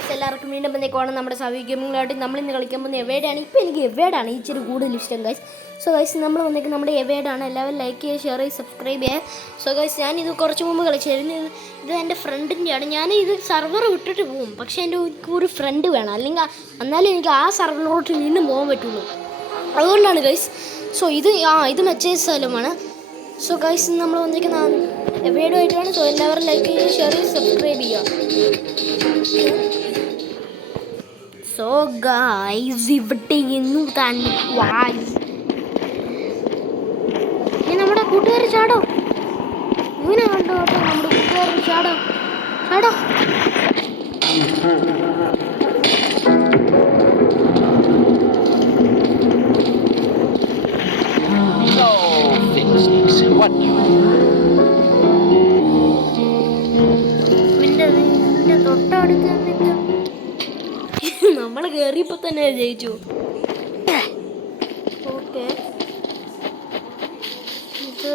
എല്ലാവർക്കും വീണ്ടും വന്നേക്കുവാണ് നമ്മുടെ സവി ഗെയിമിംഗിലായിട്ട് നമ്മളിന്ന് കളിക്കാൻ പോകുന്നത് എവേഡാണ്. ഇപ്പോൾ എനിക്ക് എവേഡാണ് ഇച്ചിരി കൂടുതൽ ഇഷ്ടം ഗൈസ്. സോ ഗൈസ് നമ്മൾ വന്നേക്കുന്നത് നമ്മുടെ എവേഡാണ്. എല്ലാവരും ലൈക്ക് ചെയ്യുക, ഷെയർ ചെയ്യുക, സബ്സ്ക്രൈബ് ചെയ്യുക. സോ ഗൈസ് ഞാനിത് കുറച്ച് മുമ്പ് കളിച്ചായിരുന്നു. ഇത് എൻ്റെ ഫ്രണ്ടിൻ്റെയാണ്. ഞാൻ ഇത് സർവർ വിട്ടിട്ട് പോകും, പക്ഷേ എൻ്റെ ഒരു ഫ്രണ്ട് വേണം, അല്ലെങ്കിൽ എന്നാലും എനിക്ക് ആ സർവറിലോട്ട് വീണ്ടും പോകാൻ പറ്റുള്ളൂ. അതുകൊണ്ടാണ് ഗൈസ്. സോ ഇത് മെച്ചേ സ്ഥലമാണ്. സോ ഗൈസ് നമ്മൾ വന്നിരിക്കുന്ന എവേഡുമായിട്ടാണ്. സോ എല്ലാവരും ലൈക്ക് ചെയ്യുക, ഷെയർ ചെയ്യുക, സബ്സ്ക്രൈബ് ചെയ്യുക. സോ ഗൈസ് ഇവിടെ നമ്മുടെ കൂട്ടുകാർ ചാടോ, ഇങ്ങനെ കണ്ടോ കേട്ടോ, നമ്മുടെ കൂട്ടുകാർ ചാടോ ചാടോ. പിന്നെ തൊട്ടടുത്ത് നമ്മൾ കയറിയപ്പോൾ തന്നെ ജയിച്ചു. ഓക്കെ, ഇത്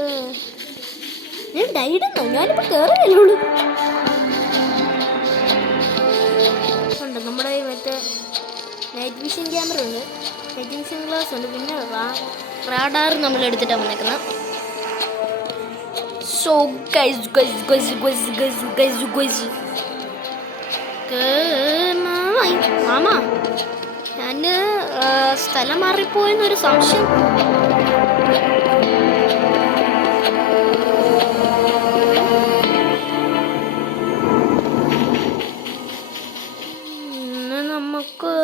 ഞാൻ ഡൈഡെന്നോ, ഞാനിപ്പോൾ കയറിയല്ലേ ഉള്ളൂ. ഉണ്ട് നമ്മുടെ മറ്റേ നൈറ്റ് വിഷൻ ക്യാമറ ഉണ്ട്, നൈറ്റ് വിഷൻ ഗ്ലാസ് ഉണ്ട്, പിന്നെ റാഡാർ നമ്മൾ എടുത്തിട്ടാണ് വന്നേക്കുന്നത്. So guys guys guys guys guys guys guys mama ഞാൻ സ്ഥലം മാറിപ്പോയെന്നൊരു സംശയം. നമുക്ക്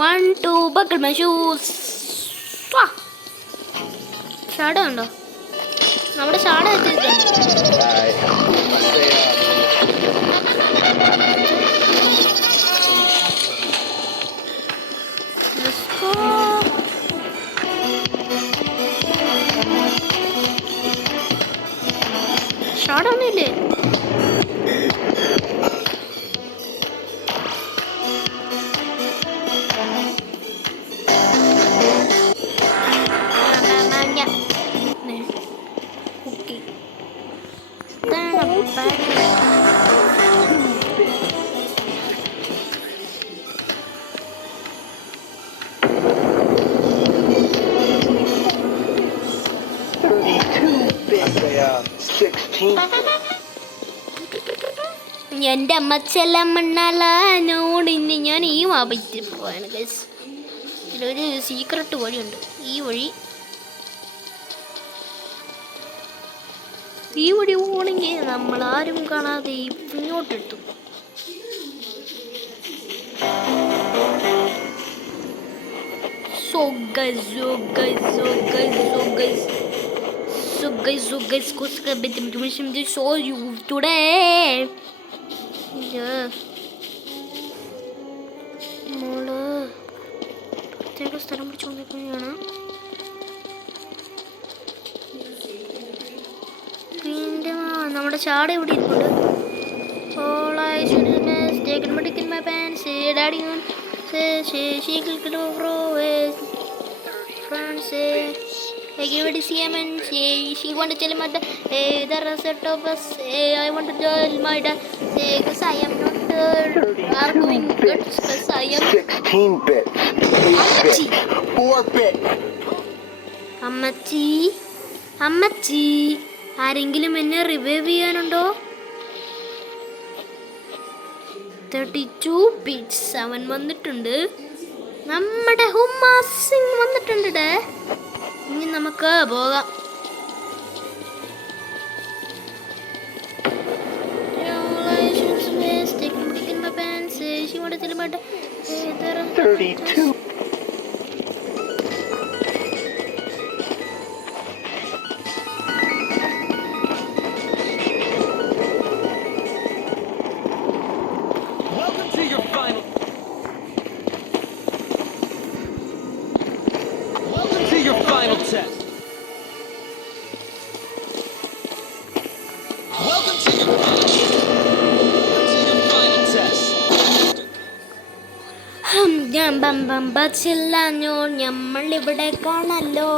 one two buckle my shoes. Shadow ഉണ്ടോ? നമ്മുടെ ഷാഡോ എത്തിയിട്ടുണ്ട്. ഷാഡോ ഒന്നുമില്ലേ? എൻ്റെ അമ്മച്ചെല്ലാം മണ്ണാലോട് ഇന്ന് ഞാൻ ഈ വാപത്തിൽ പോവാണ് ഗൈസ്. ഇതിലൊരു സീക്രട്ട് വഴിയുണ്ട്. ഈ വഴി പോകണമെങ്കിൽ നമ്മളാരും കാണാതെ ഇങ്ങോട്ടെടുത്തു. So guys, show you today. മോള് പ്രത്യേക സ്ഥലം പിടിച്ചു വന്നിരിക്കുകയാണ്. പിന്നെ നമ്മുടെ ചാട ഇവിടെ ഇരിപ്പുണ്ട്. All I should do is take a medic in my pants. Say daddy on say she click it over friends say I give it CM and she want to tell my dad there are set of us. I want to tell my dad because I am not arguing good because I am 16-bit, 8-bit, 4-bit. അമ്മച്ചി ആരെങ്കിലും എന്നെ revive ചെയ്യാനുണ്ടോ? 32 bits അവൻ വന്നിട്ടുണ്ട്. നമ്മുടെ ഹുമാ സിംഗ് വന്നിട്ടുണ്ട്. ഇനി നമുക്ക് പോകാം. Test. Welcome to your final test. ഞാൻ ബച്ചില്ലാഞ്ഞോ നമ്മളിവിടെ കാണല്ലോ.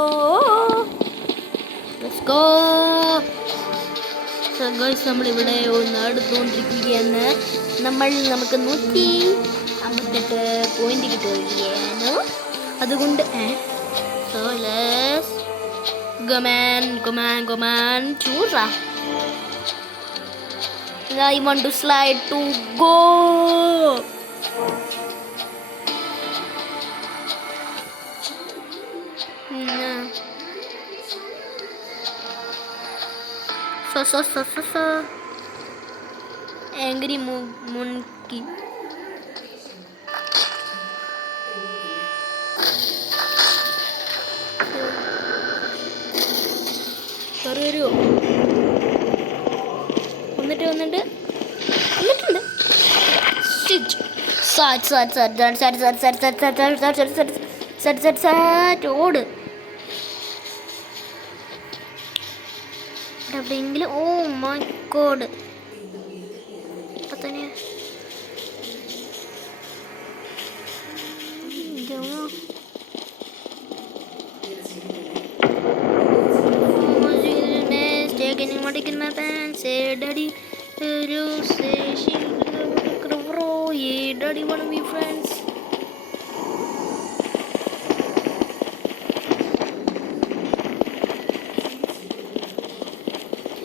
Let's go. ഗൈസ് നമ്മളിവിടെ ഒന്ന് എടുത്തുകൊണ്ടിരിക്കുകയാണ്. നമുക്ക് 158 പോയിന്റ് കിട്ടുകയാണ്. അതുകൊണ്ട് so let's come on choose. I want to slide to go. So angry monkey. വരൂ വന്നിട്ടുണ്ട് ഓട് എവിടെയെങ്കിലും. ഓ മൈ ഗോഡ്, തന്നെ Daddy, you say she bro, yeah, Daddy wanna be friends.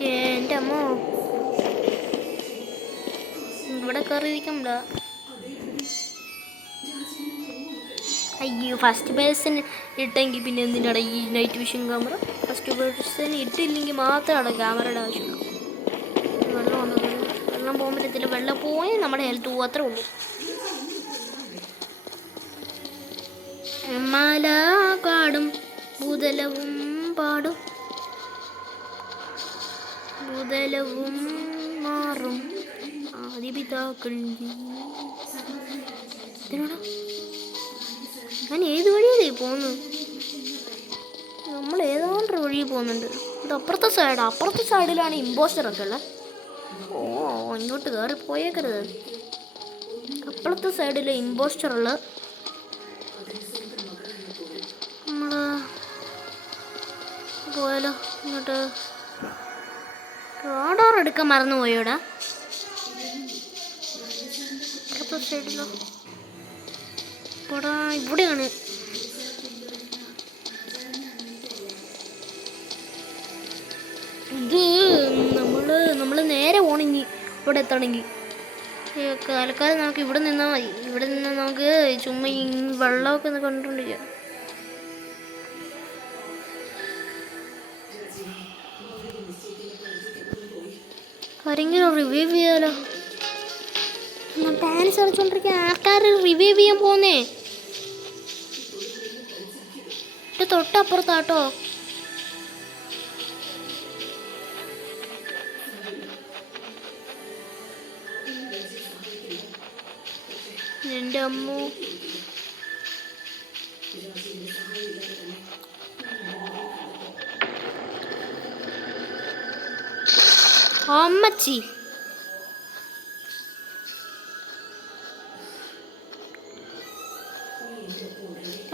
എൻ്റെ അമ്മോ, ഇവിടെ കയറിയിരിക്കണ്ട. അയ്യോ, ഫസ്റ്റ് പേഴ്സൺ ഇട്ടെങ്കിൽ പിന്നെ എന്തിനാണ് ഈ night vision camera? First person ഇട്ടില്ലെങ്കിൽ മാത്രമാണ് ക്യാമറയുടെ ആവശ്യമുള്ളൂ. വെള്ളം പോകാൻ പറ്റത്തില്ല. വെള്ളം പോയി നമ്മുടെ ഹെൽത്ത് പോകും, അത്രേ ഉള്ളൂ. മല കാടും ഭൂതലവും പാടും ഭൂതലവും മാറും ആദിപിതാക്കൾ. ഞാൻ ഏത് വഴിയല്ലേ പോകുന്നു? നമ്മൾ ഏതാണ്ട് വഴി പോകുന്നുണ്ട്. ഇത് അപ്പുറത്തെ സൈഡിലാണ് ഇമ്പോസ്റ്ററൊക്കെ ഉള്ളത്. ഓ, ഇങ്ങോട്ട് കയറി പോയേക്കരുത്. അപ്പുറത്തെ സൈഡിൽ ഇമ്പോസ്റ്ററുള്ള നമ്മൾ പോയാലോ? ഇങ്ങോട്ട് റോഡോർ എടുക്കാൻ മറന്നു പോയോടാ. അപ്പുറത്തെ സൈഡിലോ പോടാ, ഇവിടെയാണ്. ഇത് നമ്മൾ നേരെ പോകണമെങ്കിൽ ഇവിടെ എത്തണമെങ്കിൽ തൽക്കാലം നമുക്ക് ഇവിടെ നിന്നാൽ മതി. ഇവിടെ നിന്ന് നമുക്ക് ചുമ്മാ ഈ വെള്ളമൊക്കെ ഒന്ന് കണ്ടുകൊണ്ടിരിക്കാം. ആരെങ്കിലും റിവൈവ് ചെയ്യാലോ? ഡാൻസ് കളിച്ചോണ്ടിരിക്കുക, ആൾക്കാർ റിവൈവ് ചെയ്യാൻ പോകുന്നേ. തൊട്ടപ്പുറത്താട്ടോ. എൻ്റെ അമ്മോ, അമ്മച്ചി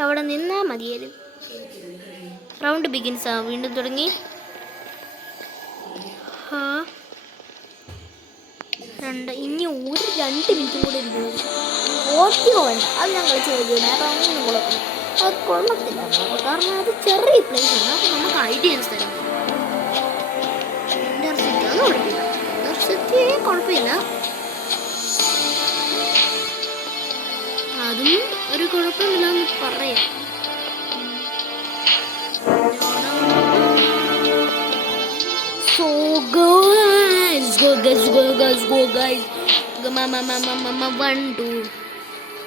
അവിടെ നിന്നാ മതിയായിരുന്നു. റൗണ്ട് ബിഗിൻസ് വീണ്ടും തുടങ്ങി. ഇനി 2 മിനിറ്റും കൂടെ ഇരിക്കുന്നു. ഓട്ടിയോ വേണ്ട, അത് ഞാൻ കളിച്ച് കഴിഞ്ഞാൽ റൗണ്ടൊന്നും കുഴപ്പമില്ല. അത് കൊള്ളത്തില്ല, കാരണം അത് ചെറിയ പ്ലേസ് ആണ്. അപ്പം നമുക്ക് ഐഡിയൻസ് തരാം. ഇൻ്റർസിറ്റി ഒന്നും കുഴപ്പമില്ല, ഇൻ്റർസിറ്റി കുഴപ്പമില്ല. അതും ഒരു കുഴപ്പമില്ലെന്ന് പറയാം.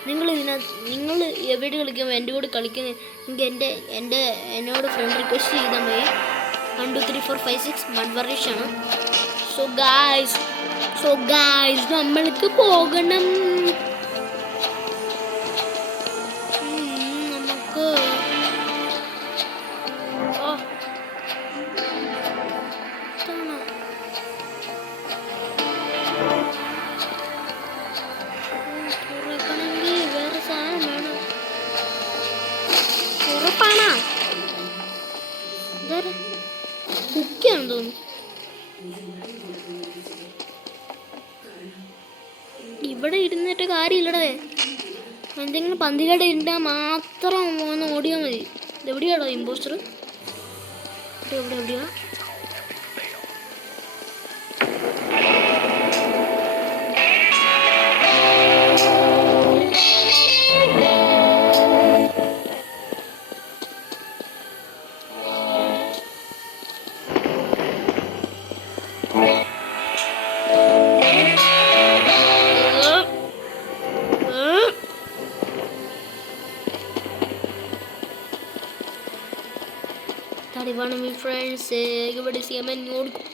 നിങ്ങൾ എവിടെ കളിക്കുമ്പോൾ എൻ്റെ കൂടെ കളിക്കുന്നത് എനിക്ക് എന്നോട് ഫ്രണ്ട് റിക്വസ്റ്റ് ചെയ്താൽ മതി. 1 2 3 4 5 6 മഡ് വറീഷാണ്. സോ ഗായ്സ് നമ്മൾക്ക് പോകണം. നമുക്ക് വേറെ സാധനം വേണം. ഉറപ്പാണോ? കുക്കിയാണെന്ന് തോന്നുന്നു. ഇവിടെ ഇരുന്നിട്ട് കാര്യമില്ലടേ. എന്തെങ്കിലും പന്തികട ഇരുന്നാൽ മാത്രം ഒന്ന് ഓടിയാൽ മതി. ഇതെവിടെയാണോ ഇമ്പോസ്റ്റർ? എവിടെയാ? One of my friends ഇവിടെ സിയമൻ ഓടിക്കും.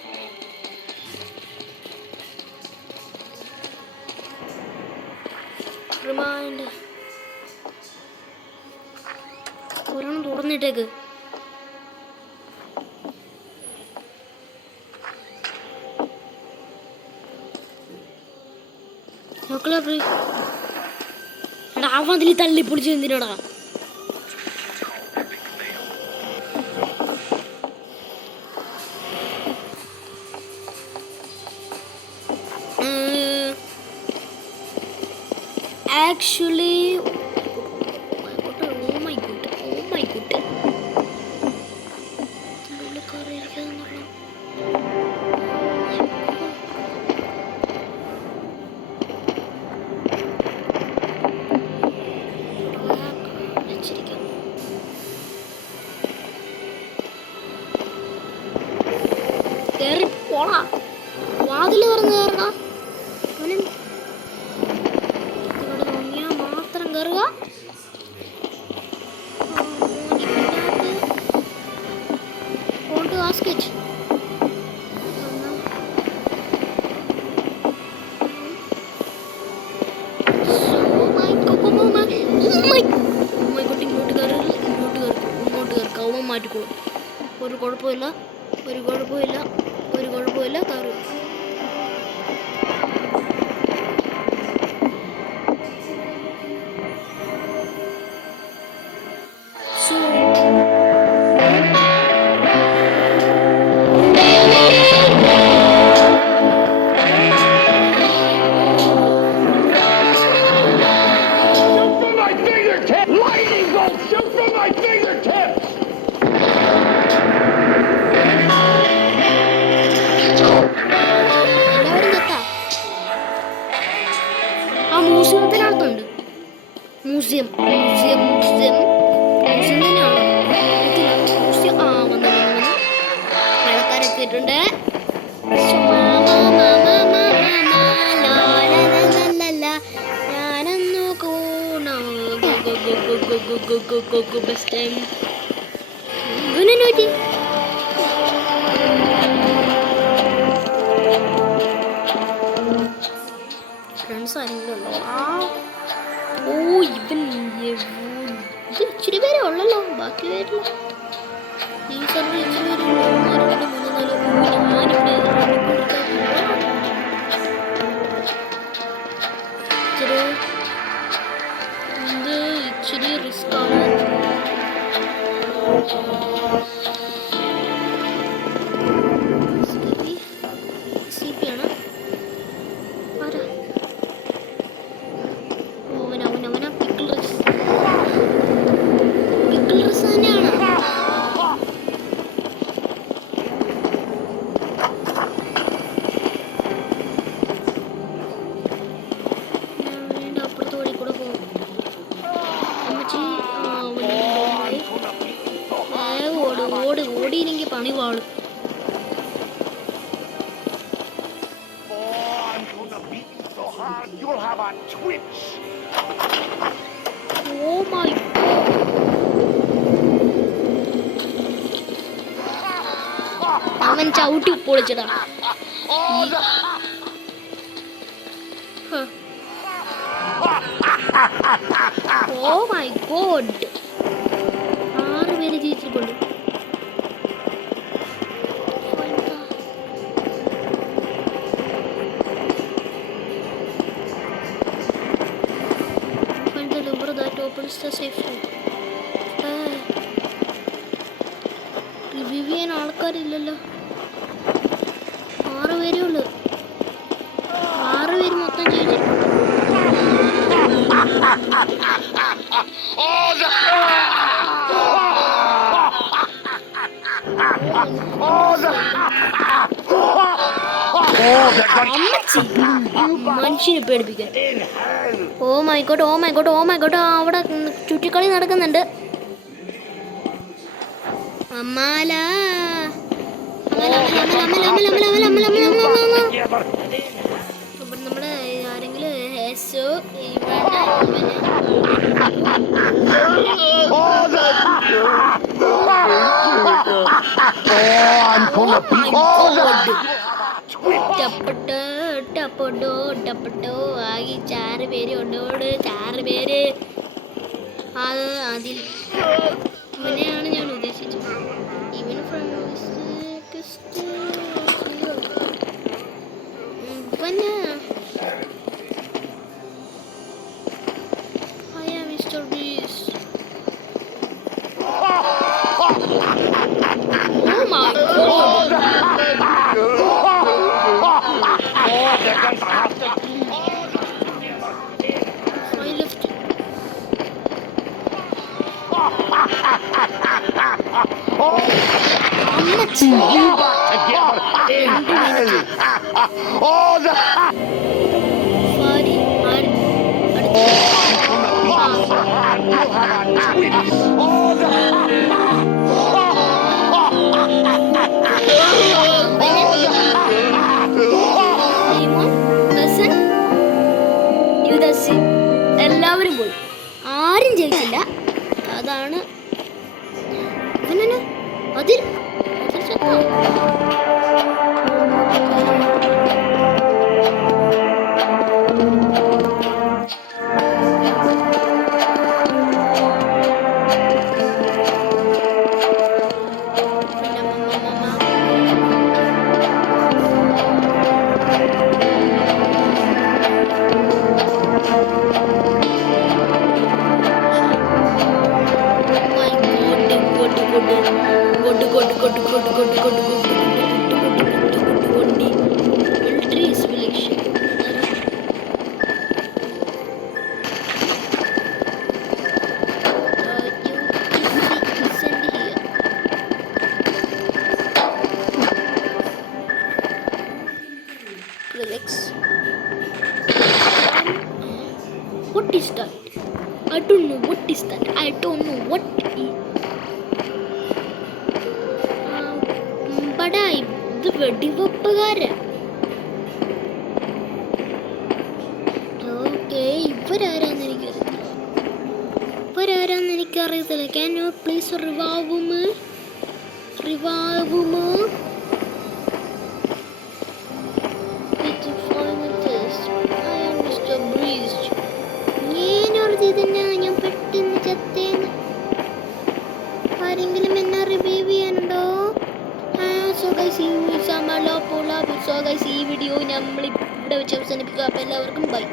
റിമൈൻഡ് ഒരെണ്ണം തുറന്നിട്ടേക്ക്. നോക്കളെ എടാ അവൻ അതിൽ തള്ളി പൊളിച്ച് എന്തിനാടാ? Actually, oh my god. കേറി പോടാ. വാതിൽ തുറന്ന് കയറണം. മാറ്റിക്കോളും. ഒരു കുഴപ്പമില്ല കാറ്. മ്യൂസിയത്തിനകത്തുണ്ട്. മ്യൂസിയം തന്നെയാണോ? മ്യൂസിയം. വന്നു ആൾക്കാരൊക്കെ ഇട്ടുണ്ട്. ഞാനൊന്നു ബെസ്റ്റ് ടൈം പറ്റി ഫ്രണ്ട്സ് ആരെങ്കിലും ഉണ്ടോ? ഇവൻ ഇത് ഇച്ചിരി പേരെ ഉള്ളല്ലോ, ബാക്കി പേരില്ല. ഈ സർവർ ഇച്ചിരി പേര് ഇച്ചിരി റിസ്ക് ആണ്. ഓടിയില്ലെങ്കിൽ പണി പാടും. അവൻ ചവിട്ടി പൊളിച്ചടാ. ഓ മൈ ഗോഡ്, 6 പേര് ജയിച്ചിട്ടുണ്ട്. Opens the safe room. Review ചെയ്യാൻ ആൾക്കാരില്ലല്ലോ. അമ്മച്ചി മനുഷ്യനെ പേടിപ്പിക്കാൻ. ഓ മൈ ഗോഡ് അവിടെ ചുറ്റിക്കളി നടക്കുന്നുണ്ട്. അമ്മാല നമ്മുടെ ആരെങ്കിലും ടപ്പട്ടോ ആകെ 4 പേര് ഉണ്ടോട് 4 പേര്. അതിൽ ഇവനെയാണ് ഞാൻ ഉദ്ദേശിച്ചത്. ഇവൻ മിസ്റ്റർ ബീസ്. Oh my God. I left it. അമ്മച്ചി. എല്ലാവരും പോയി, ആരും ജയിച്ചില്ല. അതാണ് അതിൽ What is that? I don't know what is that. I don't know what is. ബടാ ഇത് വെടിവെപ്പുകാരാ. ഓക്കെ, ഇവരാരാന്ന് എനിക്കറിയത്തില്ല. Can you please revive me? ഞാൻ പെട്ടെന്ന് ചത്തേന്ന്. ആരെങ്കിലും എന്നെ റിവൈവ് ചെയ്യാനുണ്ടോ? ഈ വീഡിയോ നമ്മൾ ഇവിടെ വെച്ച് അവസാനിപ്പിക്കുക. അപ്പോൾ എല്ലാവർക്കും ബൈ.